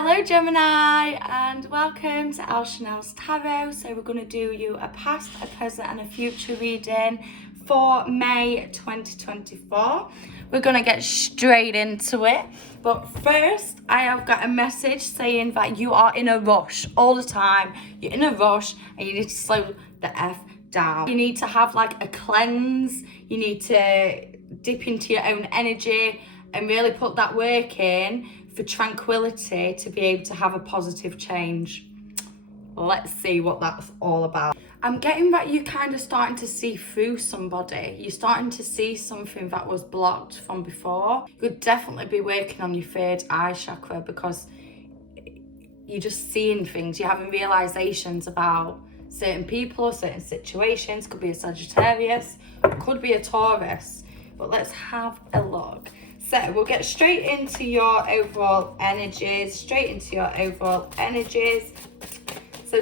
Hello Gemini, and welcome to Al Chanel's Tarot. So we're going to do you a past, a present and a future reading for May 2024. We're going to get straight into it, but first I have got a message saying that you are in a rush all the time. You're in a rush and you need to slow the F down. You need to have like a cleanse. You need to dip into your own energy and really put that work in for tranquility to be able to have a positive change. Let's see what that's all about. I'm getting that you're kind of starting to see through somebody. You're starting to see something that was blocked from before. You could definitely be working on your third eye chakra because you're just seeing things. You're having realizations about certain people or certain situations. Could be a Sagittarius, could be a Taurus. But let's have a look. So we'll get straight into your overall energies. So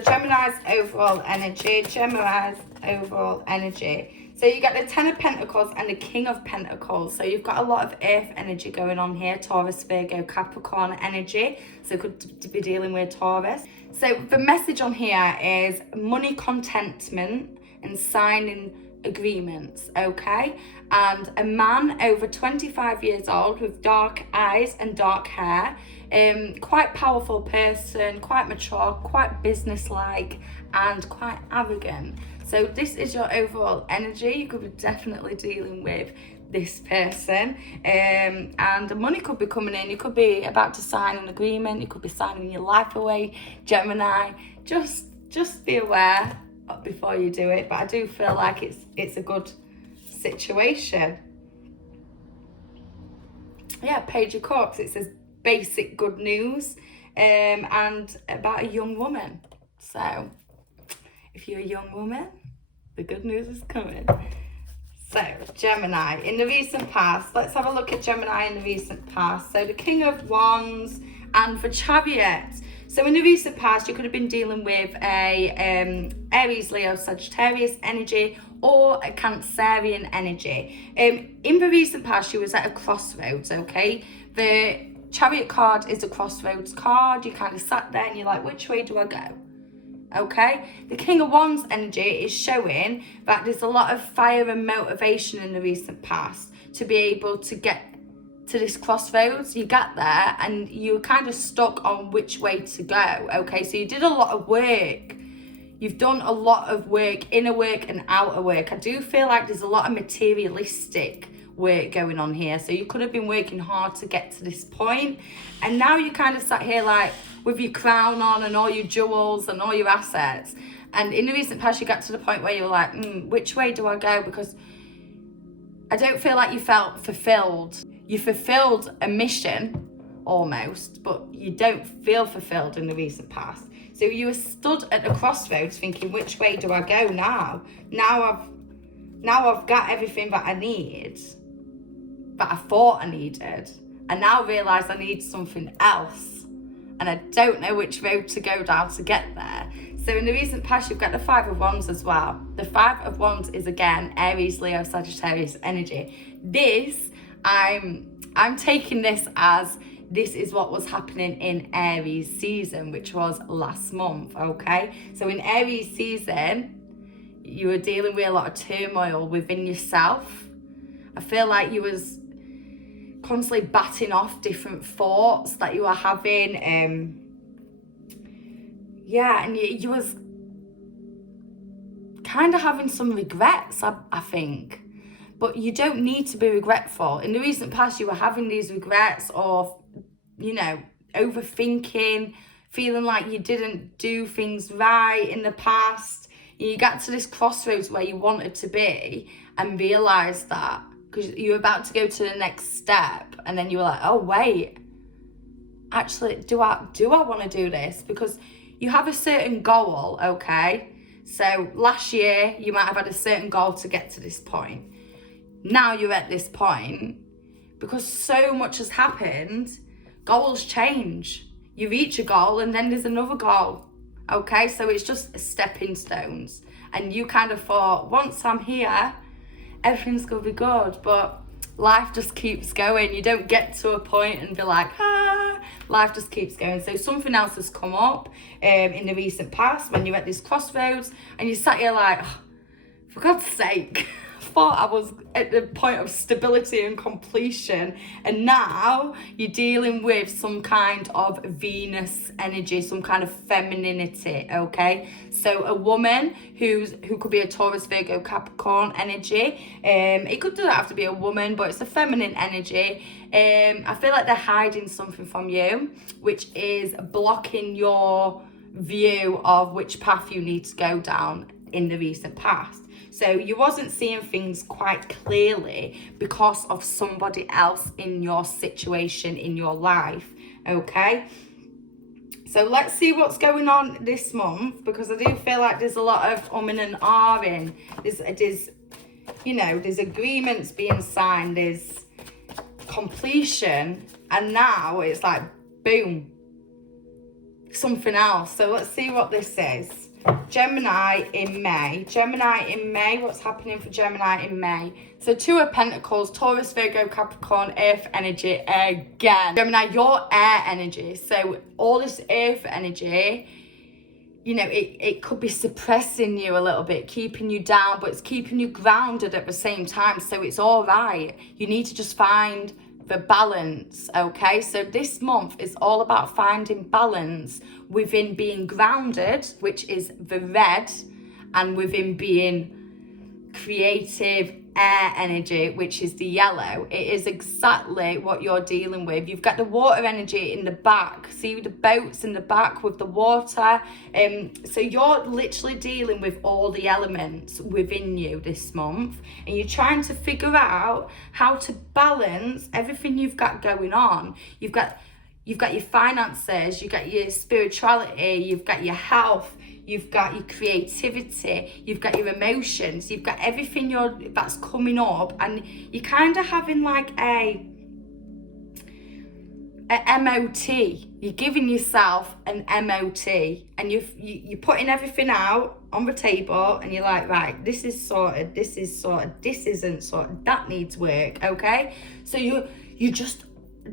Gemini's overall energy. So you get the Ten of Pentacles and the King of Pentacles. So you've got a lot of earth energy going on here. Taurus, Virgo, Capricorn energy. So could be dealing with Taurus. So the message on here is money contentment and signing agreements, okay? And a man over 25 years old with dark eyes and dark hair, quite powerful person, quite mature, quite businesslike, and quite arrogant. So this is your overall energy. You could be definitely dealing with this person, and the money could be coming in. You could be about to sign an agreement. You could be signing your life away, Gemini. Just be aware before you do it, but I do feel like it's a good situation. Yeah, Page of Cups, it says basic good news, and about a young woman. So if you're a young woman, the good news is coming. So Gemini in the recent past, let's have a look at Gemini in the recent past. So the King of Wands and the Chariot. So in the recent past, you could have been dealing with a Aries, Leo, Sagittarius energy or a Cancerian energy. In the recent past, you was at a crossroads, okay? The Chariot card is a crossroads card. You kind of sat there and you're like, which way do I go? Okay? The King of Wands energy is showing that there's a lot of fire and motivation in the recent past to be able to get to this crossroads. You got there and you were kind of stuck on which way to go. Okay, so you did a lot of work. You've done a lot of work, inner work and outer work. I do feel like there's a lot of materialistic work going on here. So you could have been working hard to get to this point, and now you kind of sat here like with your crown on and all your jewels and all your assets. And in the recent past, you got to the point where you were like, which way do I go? Because I don't feel like you felt fulfilled. You fulfilled a mission almost, but you don't feel fulfilled in the recent past. So you were stood at the crossroads thinking, which way do I go now? Now I've got everything that I need, that I thought I needed. I now realise I need something else. And I don't know which road to go down to get there. So in the recent past, you've got the Five of Wands as well. The Five of Wands is again Aries, Leo, Sagittarius energy. This, I'm taking this as this is what was happening in Aries season, which was last month, okay? So in Aries season, you were dealing with a lot of turmoil within yourself. I feel like you was constantly batting off different thoughts that you were having. And you was kind of having some regrets, I think. But you don't need to be regretful. In the recent past, you were having these regrets or, overthinking, feeling like you didn't do things right in the past. You got to this crossroads where you wanted to be and realised that because you were about to go to the next step, and then you were like, oh, wait, actually, do I want to do this? Because you have a certain goal, okay? So last year, you might have had a certain goal to get to this point. Now you're at this point, because so much has happened, goals change. You reach a goal and then there's another goal, okay? So it's just stepping stones. And you kind of thought, once I'm here, everything's going to be good. But life just keeps going. You don't get to a point and be like, life just keeps going. So something else has come up in the recent past when you're at this crossroads and you sat here like, oh, for God's sake, I thought I was at the point of stability and completion, and now you're dealing with some kind of Venus energy, some kind of femininity, okay? So a woman who could be a Taurus, Virgo, Capricorn energy, it could not have to be a woman, but it's a feminine energy. I feel like they're hiding something from you, which is blocking your view of which path you need to go down in the recent past. So you wasn't seeing things quite clearly because of somebody else in your situation, in your life, okay? So let's see what's going on this month, because I do feel like there's a lot of and ahhing. There's you know, there's agreements being signed, there's completion, and now it's like, boom, something else. So let's see what this is. Gemini in May. Gemini in May, what's happening for Gemini in May? So Two of Pentacles, Taurus, Virgo, Capricorn, Earth energy again. Gemini, your air energy. So all this Earth energy, you know, it could be suppressing you a little bit, keeping you down, but it's keeping you grounded at the same time. So it's all right. You need to just find the balance, okay? So this month is all about finding balance within being grounded, which is the red, and within being creative air energy, which is the yellow. It is exactly what you're dealing with. You've got the water energy in the back. See the boats in the back with the water. So you're literally dealing with all the elements within you this month, and you're trying to figure out how to balance everything you've got going on. You've got your finances, you've got your spirituality, you've got your health, you've got your creativity, you've got your emotions, you've got everything that's coming up, and you're kind of having like a MOT. You're giving yourself an MOT, and you're putting everything out on the table, and you're like, right, this is sorted, this is sorted, this isn't sorted, that needs work, okay? So you're just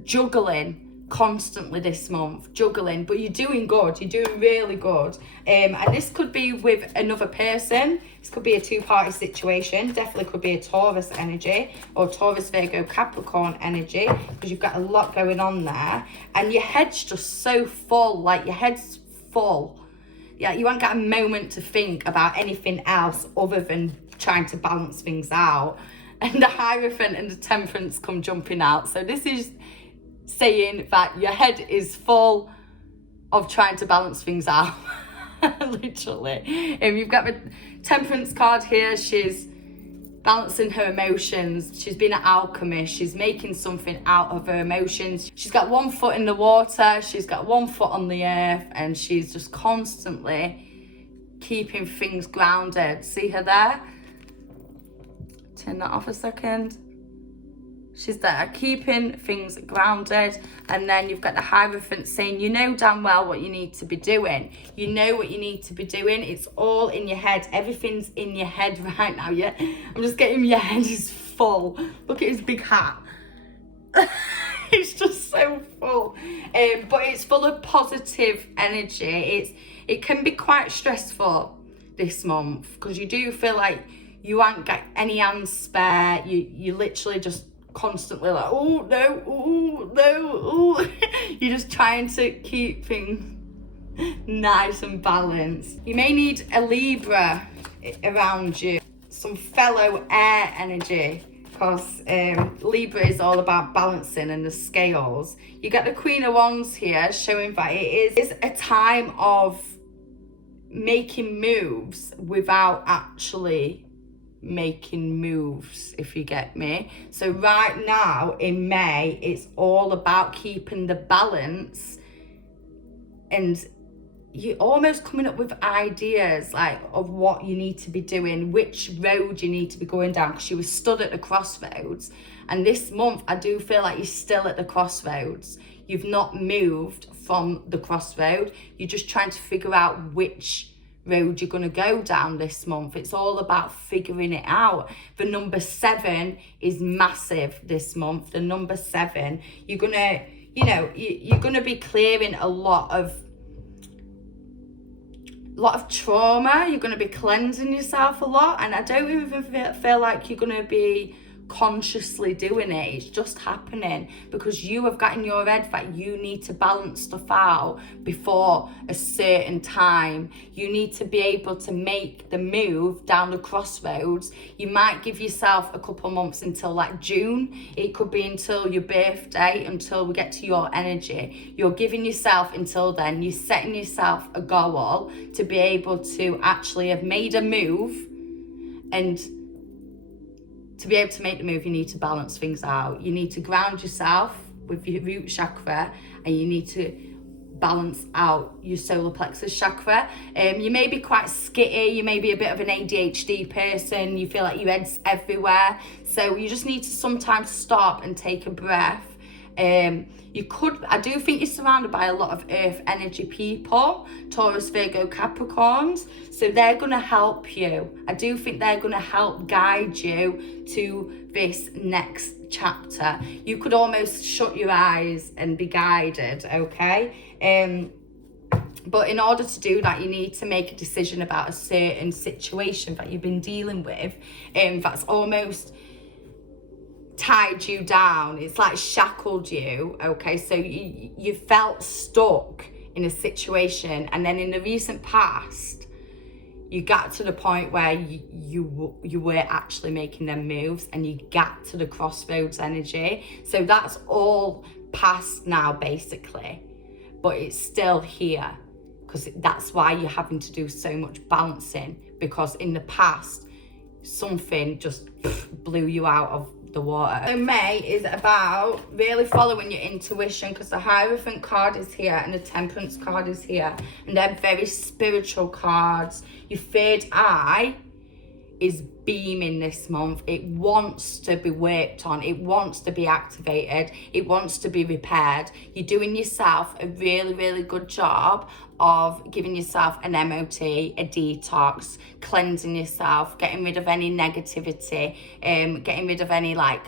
juggling constantly this month, juggling, but you're doing good, you're doing really good. And this could be with another person, this could be a two-party situation, definitely could be a Taurus energy or Taurus, Virgo, Capricorn energy, because you've got a lot going on there, and your head's just so full, like your head's full. Yeah, you won't get a moment to think about anything else other than trying to balance things out. And the Hierophant and the Temperance come jumping out. So this is saying that your head is full of trying to balance things out. Literally. You've got the Temperance card here. She's balancing her emotions. She's been an alchemist. She's making something out of her emotions. She's got one foot in the water, she's got one foot on the earth, and she's just constantly keeping things grounded. See her there? Turn that off a second. She's there, keeping things grounded. And then you've got the Hierophant saying, you know damn well what you need to be doing. You know what you need to be doing. It's all in your head. Everything's in your head right now. Yeah, I'm just getting your head is full. Look at his big hat. It's just so full. But it's full of positive energy. It can be quite stressful this month, because you do feel like you ain't got any hands spare. You literally just constantly like, oh no, oh no, oh. You're just trying to keep things nice and balanced. You may need a Libra around you, some fellow air energy, because Libra is all about balancing and the scales. You get the Queen of Wands here, showing that it is a time of making moves without actually making moves, if you get me. So right now in May, it's all about keeping the balance, and you're almost coming up with ideas like of what you need to be doing, which road you need to be going down, because you were stood at the crossroads. And this month I do feel like you're still at the crossroads. You've not moved from the crossroad. You're just trying to figure out which road you're going to go down this month. It's all about figuring it out. The number 7 is massive this month. The number 7, you're going to, you're going to be clearing a lot of trauma. You're going to be cleansing yourself a lot, and I don't even feel like you're going to be consciously doing it. It's just happening because you have got in your head that you need to balance stuff out before a certain time. You need to be able to make the move down the crossroads. You might give yourself a couple months until like June. It could be until your birthday, until we get to your energy. You're giving yourself until then. You're setting yourself a goal to be able to actually have made a move, and to be able to make the move, you need to balance things out. You need to ground yourself with your root chakra, and you need to balance out your solar plexus chakra. You may be quite skitty. You may be a bit of an ADHD person. You feel like your head's everywhere. So you just need to sometimes stop and take a breath. I do think you're surrounded by a lot of earth energy people, Taurus, Virgo, Capricorns, so they're going to help you. I do think they're going to help guide you to this next chapter. You could almost shut your eyes and be guided, okay? But in order to do that, you need to make a decision about a certain situation that you've been dealing with, that's almost tied you down. It's like shackled you, okay? So you felt stuck in a situation, and then in the recent past you got to the point where you were actually making them moves, and you got to the crossroads energy. So that's all past now basically, but it's still here, because that's why you're having to do so much balancing, because in the past something just blew you out of the water. So May is about really following your intuition, because the Hierophant card is here and the Temperance card is here, and they're very spiritual cards. Your third eye is beaming this month. It wants to be worked on. It wants to be activated. It wants to be repaired. You're doing yourself a really, really good job of giving yourself an MOT, a detox, cleansing yourself, getting rid of any negativity, getting rid of any I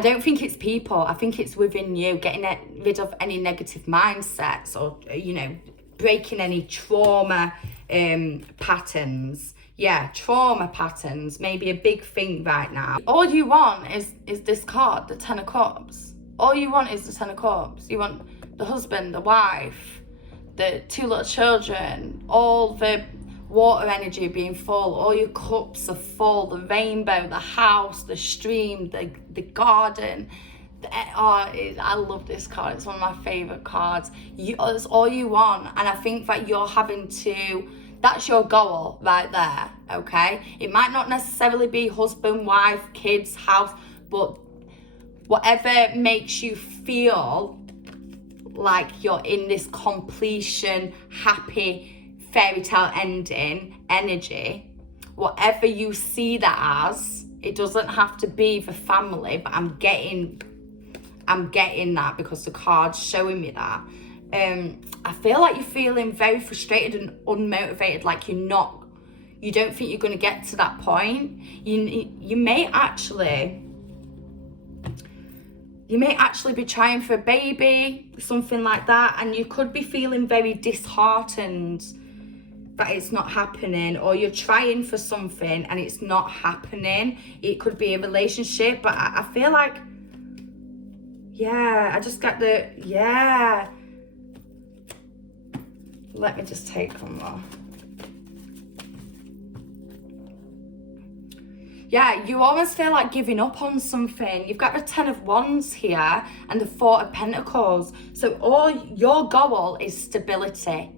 don't think it's people. I think it's within you, getting rid of any negative mindsets, or, breaking any trauma patterns. Yeah, trauma patterns may be a big thing right now. All you want is this card, the 10 of Cups. All you want is the 10 of Cups. You want the husband, the wife, the 2 little children, all the water energy being full, all your cups are full, the rainbow, the house, the stream, the garden. I love this card. It's one of my favorite cards. It's all you want, and I think that you're having to, that's your goal right there, okay? It might not necessarily be husband, wife, kids, house, but whatever makes you feel like you're in this completion, happy, fairy tale ending energy, whatever you see that as, it doesn't have to be the family, but I'm getting that because the card's showing me that. I feel like you're feeling very frustrated and unmotivated, like you don't think you're going to get to that point. You may actually be trying for a baby, something like that, and you could be feeling very disheartened that it's not happening, or you're trying for something and it's not happening. It could be a relationship, but I feel like, I just got let me just take one more. You almost feel like giving up on something. You've got the 10 of Wands here and the 4 of Pentacles. So all your goal is stability,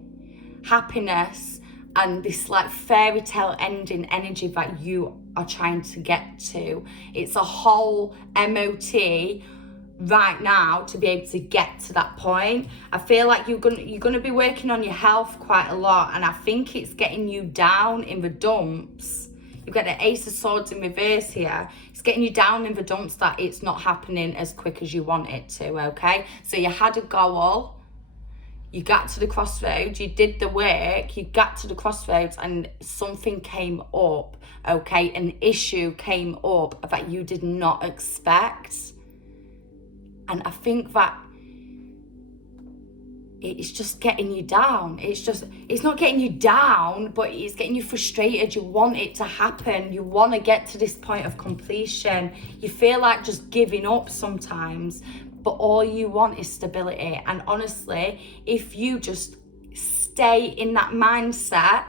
happiness, and this fairy tale ending energy that you are trying to get to. It's a whole MOT right now to be able to get to that point. I feel like you're gonna be working on your health quite a lot, and I think it's getting you down in the dumps. You've got the Ace of Swords in reverse here. It's getting you down in the dumps that it's not happening as quick as you want it to, okay? So you had a goal, You got to the crossroads, you did the work, you got to the crossroads and something came up, okay? An issue came up that you did not expect. And I think that it's just getting you down. It's not getting you down, but it's getting you frustrated. You want it to happen. You want to get to this point of completion. You feel like just giving up sometimes, but all you want is stability. And honestly, if you just stay in that mindset,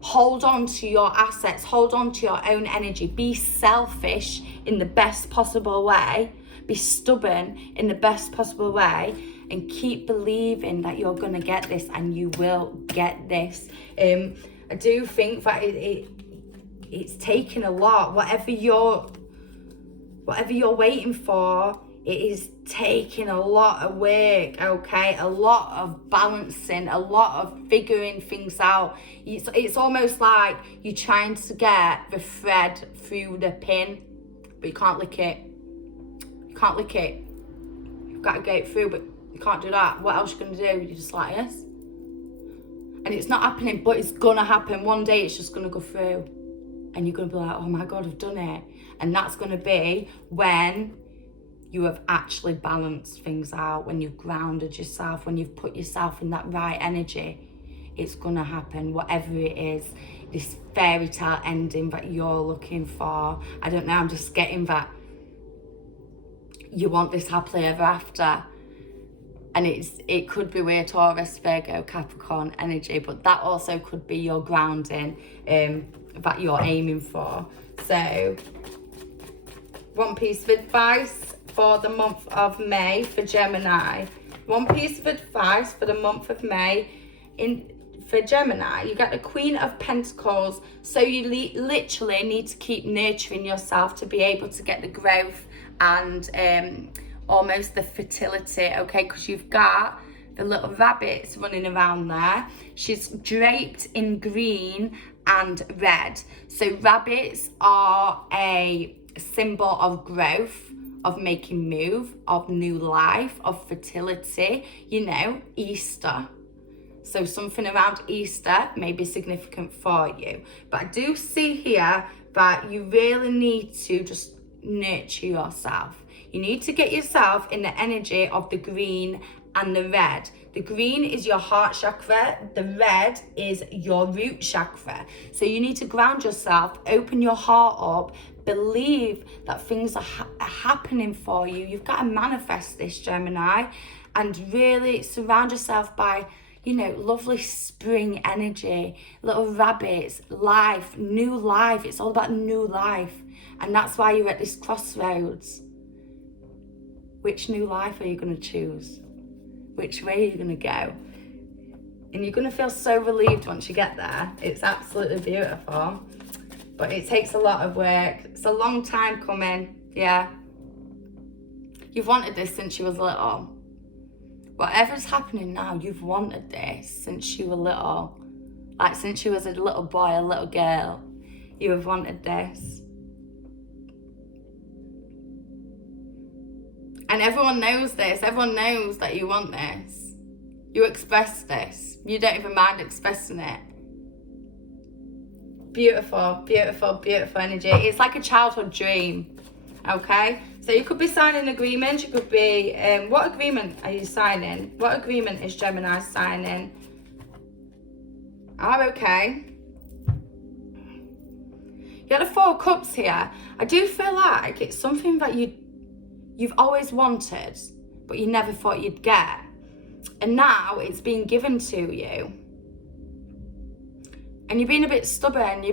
hold on to your assets, hold on to your own energy, be selfish in the best possible way, be stubborn in the best possible way, and keep believing that you're going to get this, and you will get this. I do think that it's taking a lot. Whatever you're waiting for, it is taking a lot of work, okay? A lot of balancing, a lot of figuring things out. It's almost like you're trying to get the thread through the pin, but you can't lick it. You can't lick it. You've got to get it through, but you can't do that. What else are you going to do? You're just like this. And it's not happening, but it's going to happen. One day it's just going to go through. And you're going to be like, oh my God, I've done it. And that's going to be when you have actually balanced things out, when you've grounded yourself, when you've put yourself in that right energy. It's going to happen, whatever it is. This fairy tale ending that you're looking for. I don't know, I'm just getting that you want this happily ever after. And it could be weird Taurus, Virgo, Capricorn energy, but that also could be your grounding that you're aiming for. So, one piece of advice for the month of May for Gemini. One piece of advice for the month of May for Gemini. You got the Queen of Pentacles. So you literally need to keep nurturing yourself to be able to get the growth and almost the fertility, okay? Because you've got the little rabbits running around there. She's draped in green and red. So rabbits are a symbol of growth, of making move, of new life, of fertility, you know, Easter. So something around Easter may be significant for you. But I do see here that you really need to just nurture yourself. You need to get yourself in the energy of the green and the red. The green is your heart chakra. The red is your root chakra. So you need to ground yourself, open your heart up, believe that things are happening for you. You've got to manifest this, Gemini, and really surround yourself by, you know, lovely spring energy, little rabbits, life, new life. It's all about new life. And that's why you're at this crossroads. Which new life are you going to choose? Which way are you going to go? And you're going to feel so relieved once you get there. It's absolutely beautiful. But it takes a lot of work. It's a long time coming. Yeah. You've wanted this since you was little. Whatever's happening now, you've wanted this since you were little. Like since you was a little boy, a little girl. You have wanted this. And everyone knows this. Everyone knows that you want this. You express this. You don't even mind expressing it. Beautiful, beautiful, beautiful energy. It's like a childhood dream. Okay? So you could be signing agreements. You could be... what agreement are you signing? What agreement is Gemini signing? Oh, okay. You got the Four of Cups here. I do feel like it's something that you've always wanted, but you never thought you'd get. And now it's being given to you. And you're being a bit stubborn, you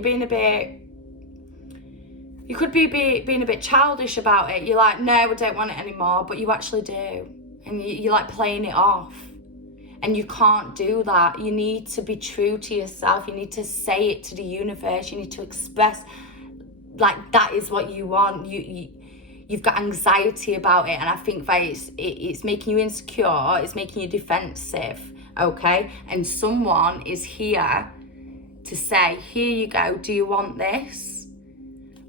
could be being a bit childish about it. You're like, no, I don't want it anymore, but you actually do. And you're like playing it off. And you can't do that. You need to be true to yourself. You need to say it to the universe. You need to express, like, that is what you want. You've got anxiety about it, and I think that it's making you insecure, it's making you defensive, okay? And someone is here to say, here you go, do you want this?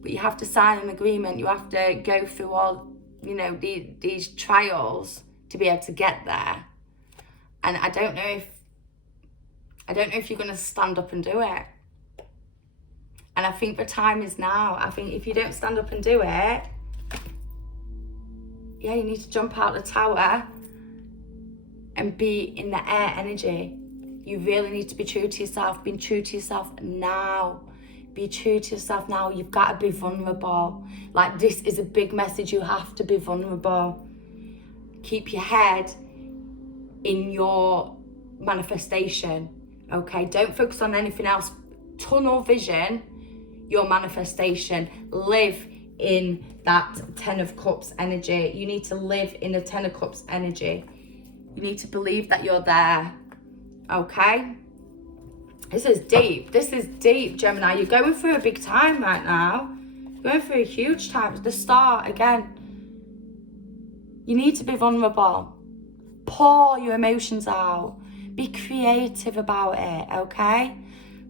But you have to sign an agreement, you have to go through all, you know, these trials to be able to get there. And I don't know if you're going to stand up and do it. And I think the time is now. I think if you don't stand up and do it, yeah, you need to jump out the tower and be in the air energy. You really need to be true to yourself. Be true to yourself now. Be true to yourself now. You've got to be vulnerable. Like, this is a big message. You have to be vulnerable. Keep your head in your manifestation, okay? Don't focus on anything else. Tunnel vision your manifestation. Live in that 10 of Cups energy. You need to live in the 10 of Cups energy. You need to believe that you're there, okay? This is deep. This is deep, Gemini. You're going through a big time right now. You're going through a huge time. It's the start again. You need to be vulnerable. Pour your emotions out. Be creative about it, okay?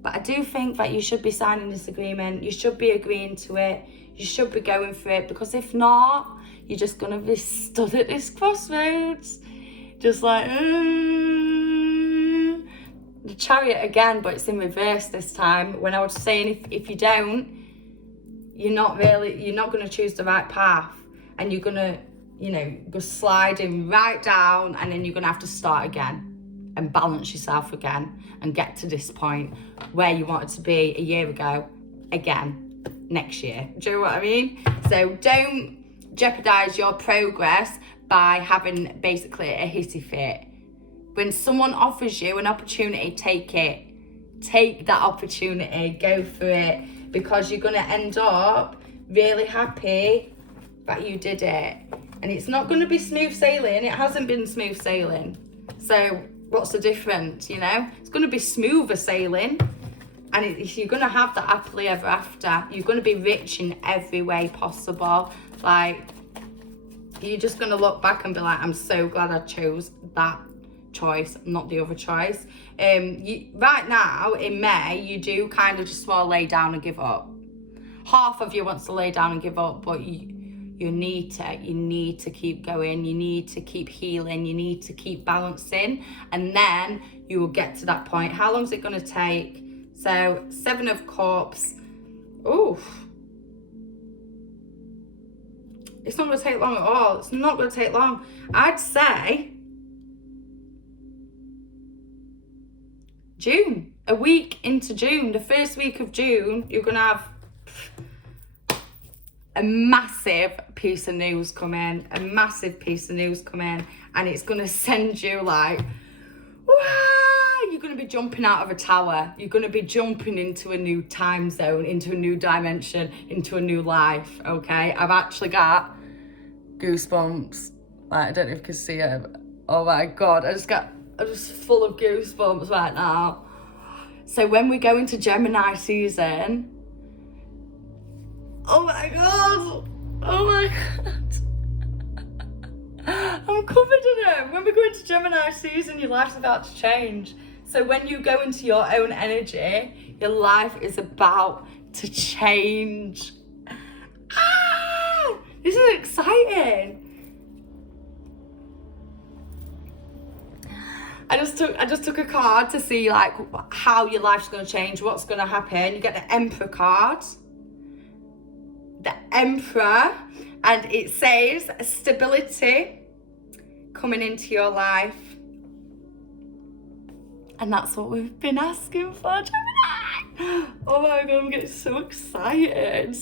But I do think that you should be signing this agreement. You should be agreeing to it. You should be going for it, because if not, you're just going to be stood at this crossroads. Just like, the Chariot again, but it's in reverse this time. When I was saying if you don't, you're not going to choose the right path. And you're going to, go sliding right down, and then you're going to have to start again and balance yourself again and get to this point where you wanted to be a year ago again next year. Do you know what I mean? So don't jeopardize your progress by having basically a hissy fit. When someone offers you an opportunity, take it. Take that opportunity, go for it, because you're going to end up really happy that you did it. And it's not going to be smooth sailing. It hasn't been smooth sailing. So what's the difference, It's going to be smoother sailing. And you're going to have that happily ever after. You're going to be rich in every way possible. Like, you're just going to look back and be like, I'm so glad I chose that choice, not the other choice. Right now, in May, you do kind of just want to lay down and give up. Half of you wants to lay down and give up, but you need to keep going. You need to keep healing. You need to keep balancing. And then you will get to that point. How long is it going to take? So, 7 of Cups. Oof. It's not going to take long at all. It's not going to take long. I'd say June. A week into June. The first week of June, you're going to have a massive piece of news come in. A massive piece of news come in. And it's going to send you like, wow. You're going to be jumping out of a tower. You're going to be jumping into a new time zone, into a new dimension, into a new life, okay? I've actually got goosebumps. Like, I don't know if you can see it. Oh my God, I'm just full of goosebumps right now. So when we go into Gemini season, oh my God, I'm covered in it. When we go into Gemini season, your life's about to change. So when you go into your own energy, your life is about to change. This is exciting. I just took a card to see like how your life's going to change, what's going to happen. You get the Emperor card. The Emperor, and it says stability coming into your life. And that's what we've been asking for, Gemini. Oh my God, I'm getting so excited.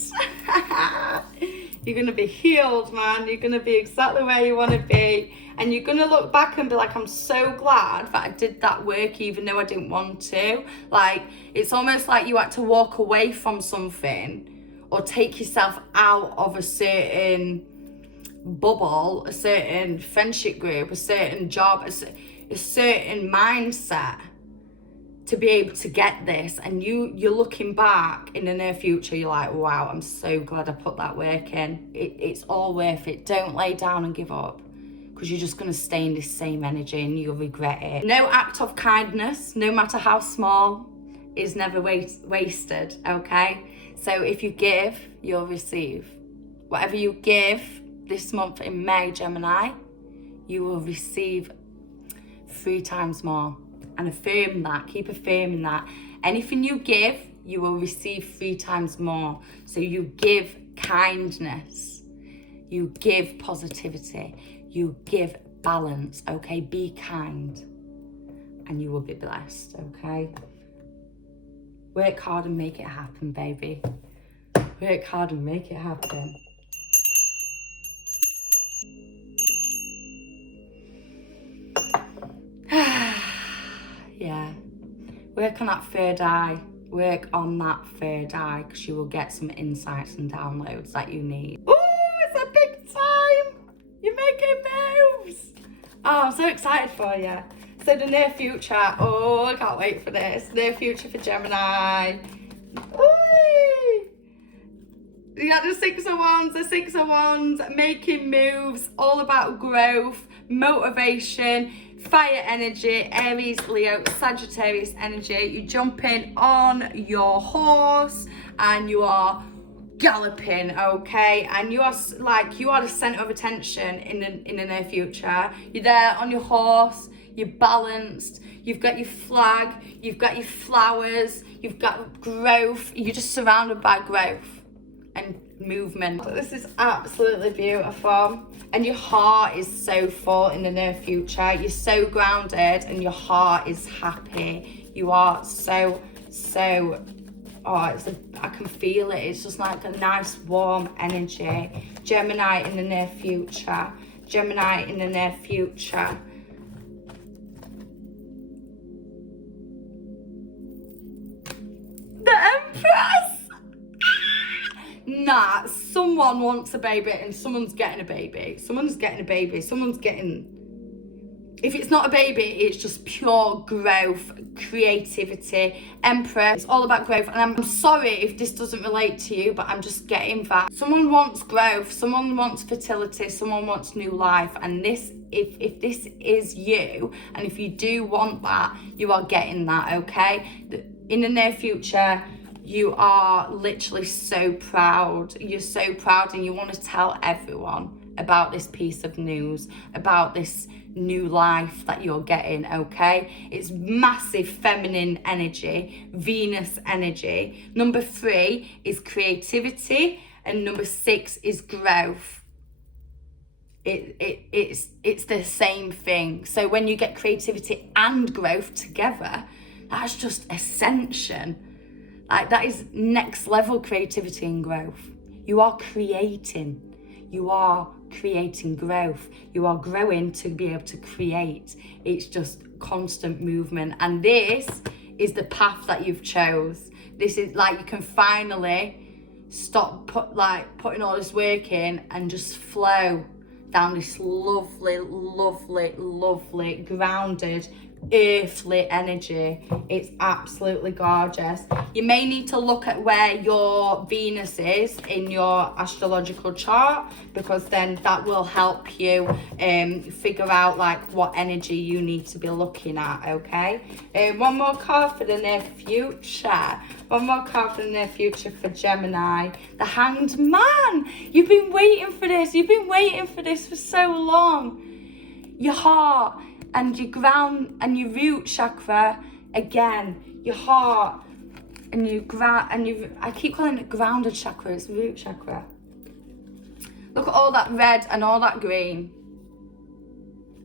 You're going to be healed, man. You're going to be exactly where you want to be. And you're going to look back and be like, I'm so glad that I did that work even though I didn't want to. Like, it's almost like you had to walk away from something or take yourself out of a certain bubble, a certain friendship group, a certain job, a certain mindset to be able to get this. And you're looking back in the near future, you're like, wow, I'm so glad I put that work in. It's all worth it. Don't lay down and give up, because you're just going to stay in this same energy and you'll regret it. No act of kindness, no matter how small, is never wasted, okay? So if you give, you'll receive. Whatever you give this month in May, Gemini, you will receive 3 times more. And affirm that, keep affirming that. Anything you give, you will receive 3 times more. So you give kindness, you give positivity, you give balance, okay? Be kind and you will be blessed, okay? Work hard and make it happen, baby. Work hard and make it happen. Yeah. Work on that third eye. Work on that third eye because you will get some insights and downloads that you need. Ooh, it's a big time. You're making moves. Oh, I'm so excited for you. So the near future. Oh, I can't wait for this. Near future for Gemini. Ooh. You got the 6 of Wands, making moves, all about growth, motivation, fire energy, Aries, Leo, Sagittarius energy. You're jumping on your horse and you are galloping, okay? And you are the center of attention in the near future. You're there on your horse, you're balanced, you've got your flag, you've got your flowers, you've got growth, you're just surrounded by growth and movement. This is absolutely beautiful. And your heart is so full in the near future. You're so grounded and your heart is happy. You are so, I can feel it. It's just like a nice warm energy. Gemini in the near future. Gemini in the near future. The Empress! Nah, someone wants a baby and someone's getting a baby. Someone's getting a baby. Someone's getting... If it's not a baby, it's just pure growth, creativity. Emperor, it's all about growth. And I'm sorry if this doesn't relate to you, but I'm just getting that. Someone wants growth, someone wants fertility, someone wants new life. And this, if this is you, and if you do want that, you are getting that, okay? In the near future, you are literally so proud. You're so proud and you want to tell everyone about this piece of news, about this new life that you're getting, okay? It's massive feminine energy, Venus energy. Number 3 is creativity and number 6 is growth. It's the same thing. So when you get creativity and growth together, that's just ascension. Like, that is next level creativity and growth. You are creating growth. You are growing to be able to create. It's just constant movement. And this is the path that you've chose. This is like, you can finally stop putting all this work in and just flow down this lovely, grounded, earthly energy. It's absolutely gorgeous. You may need to look at where your Venus is in your astrological chart, because then that will help you figure out like what energy you need to be looking at, okay? One more card for the near future. One more card for the near future for Gemini. The Hanged Man. You've been waiting for this. You've been waiting for this for so long. Your heart and your ground and your root chakra, again, your heart and your I keep calling it grounded chakra, it's root chakra. Look at all that red and all that green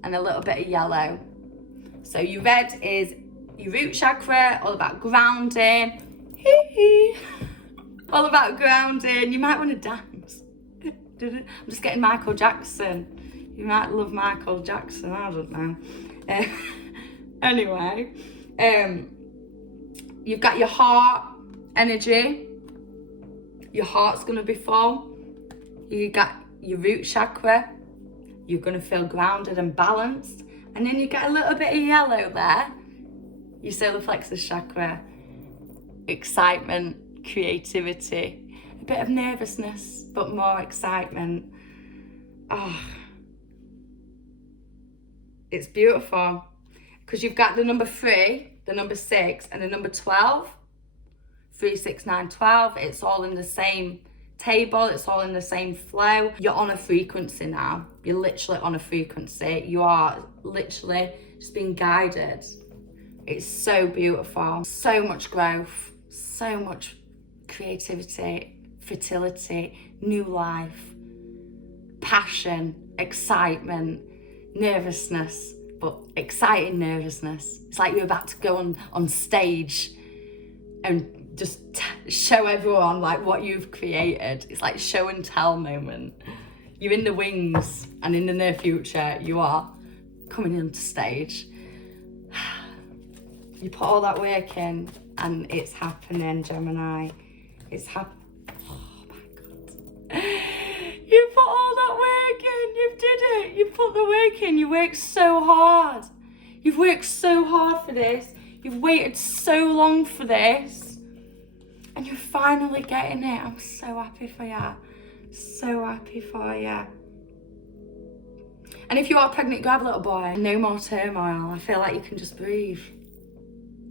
and a little bit of yellow. So your red is your root chakra, all about grounding. All about grounding. You might want to dance. I'm just getting Michael Jackson. You might love Michael Jackson, I don't know. Anyway, you've got your heart energy. Your heart's going to be full. You got your root chakra. You're going to feel grounded and balanced. And then you get a little bit of yellow there. Your solar plexus chakra. Excitement, creativity. A bit of nervousness, but more excitement. Oh. It's beautiful because you've got the number 3, the number 6 and the number 12. 3, 6, 9, 12. It's all in the same table. It's all in the same flow. You're on a frequency now. You're literally on a frequency. You are literally just being guided. It's so beautiful. So much growth, so much creativity, fertility, new life, passion, excitement, nervousness, but exciting nervousness. It's like you're about to go on stage and just show everyone like what you've created. It's like show and tell moment. You're in the wings, and in the near future you are coming onto stage. You put all that work in and it's happening, Gemini. It's happening. Oh my God. You put all that work in. You did it. You put the work in. You worked so hard. You've worked so hard for this. You've waited so long for this. And you're finally getting it. I'm so happy for you. So happy for you. And if you are pregnant, you have a little boy. No more turmoil. I feel like you can just breathe.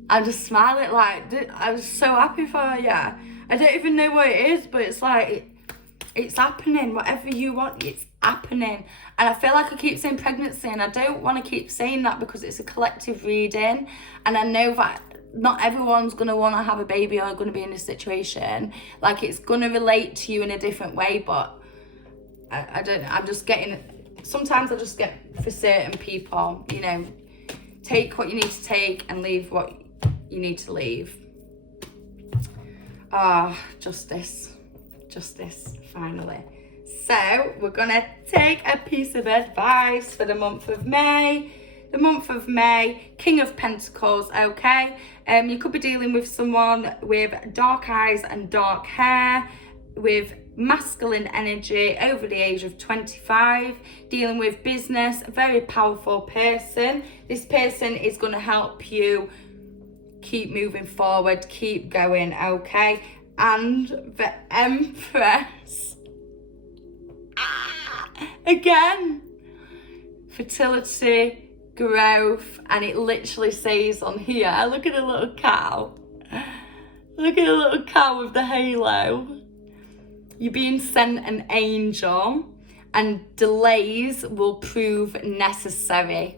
I'm just smiling like, I'm so happy for you. I don't even know what it is, but it's like, it's happening. Whatever you want, it's happening. And I feel like I keep saying pregnancy, and I don't want to keep saying that because it's a collective reading. And I know that not everyone's going to want to have a baby or going to be in this situation. Like, it's going to relate to you in a different way, but I don't know. I'm just getting, sometimes I just get for certain people, you know, take what you need to take and leave what you need to leave. Justice, finally. So we're gonna take a piece of advice for the month of May. The month of May, King of Pentacles, okay? You could be dealing with someone with dark eyes and dark hair, with masculine energy, over the age of 25, dealing with business, a very powerful person. This person is going to help you keep moving forward, keep going, okay? And the Empress, again, fertility, growth, and it literally says on here, look at a little cow. Look at a little cow with the halo. You're being sent an angel, and delays will prove necessary.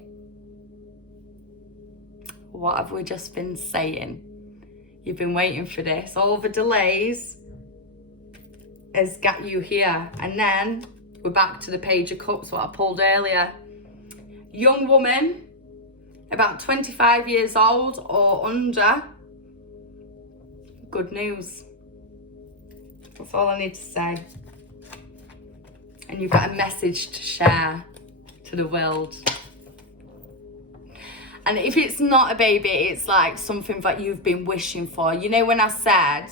What have we just been saying? You've been waiting for this. All the delays has got you here. And then we're back to the Page of Cups, what I pulled earlier. Young woman, about 25 years old or under. Good news. That's all I need to say. And you've got a message to share to the world. And if it's not a baby, it's like something that you've been wishing for. You know, when I said,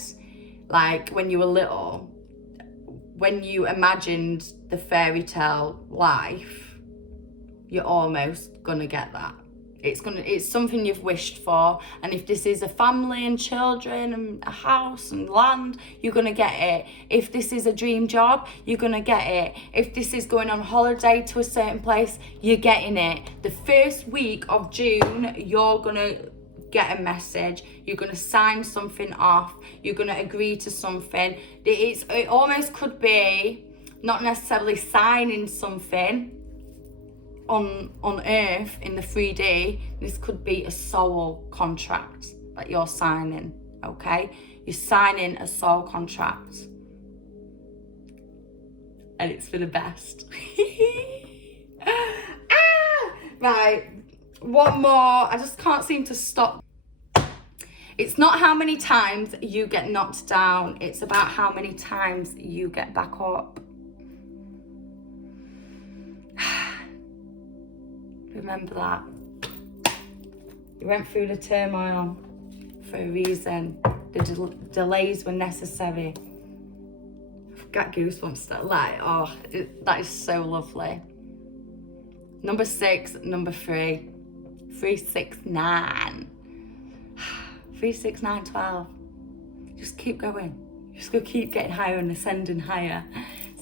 like, when you were little, when you imagined the fairy tale life, you're almost gonna get that. It's something you've wished for. And if this is a family and children and a house and land, you're gonna get it. If this is a dream job, you're gonna get it. If this is going on holiday to a certain place, you're getting it. The first week of June, you're gonna get a message. You're gonna sign something off. You're gonna agree to something. It almost could be not necessarily signing something on earth in the 3D. This could be a soul contract that you're signing, okay? You're signing a soul contract, and it's for the best. Right, one more. I just can't seem to stop. It's not how many times you get knocked down, it's about how many times you get back up. Remember that. You went through the turmoil for a reason. The delays were necessary. I've got goosebumps. That is so lovely. Number 6, number 3. 3, 6, 9. 3, 6, 9, 12. Just keep going. Just go keep getting higher and ascending higher.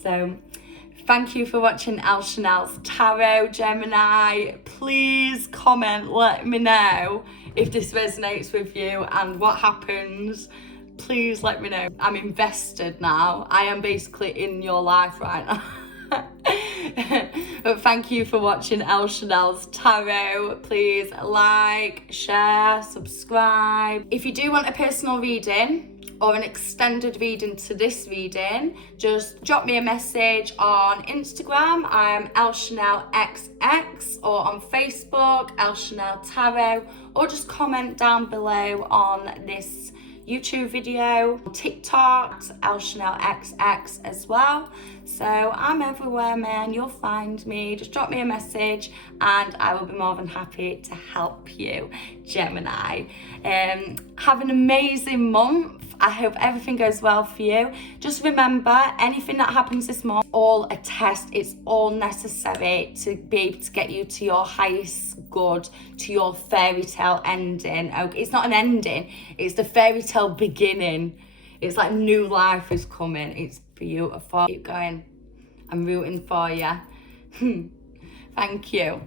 So, thank you for watching Elle Chanel's Tarot, Gemini. Please comment, let me know if this resonates with you and what happens. please let me know. I'm invested now. I am basically in your life right now. But thank you for watching Elle Chanel's Tarot. Please like, share, subscribe. If you do want a personal reading or an extended reading to this reading, just drop me a message on Instagram. I'm Elle Chanel XX, or on Facebook, Elle Chanel Tarot, or just comment down below on this YouTube video, TikTok, Elle Chanel XX as well. So I'm everywhere, man. You'll find me. Just drop me a message and I will be more than happy to help you, Gemini. Have an amazing month. I hope everything goes well for you. Just remember, anything that happens this month, all a test. It's all necessary to be able to get you to your highest good, to your fairy tale ending. Okay, it's not an ending, it's the fairy tale beginning. It's like new life is coming. It's beautiful. Keep going. I'm rooting for you. Thank you.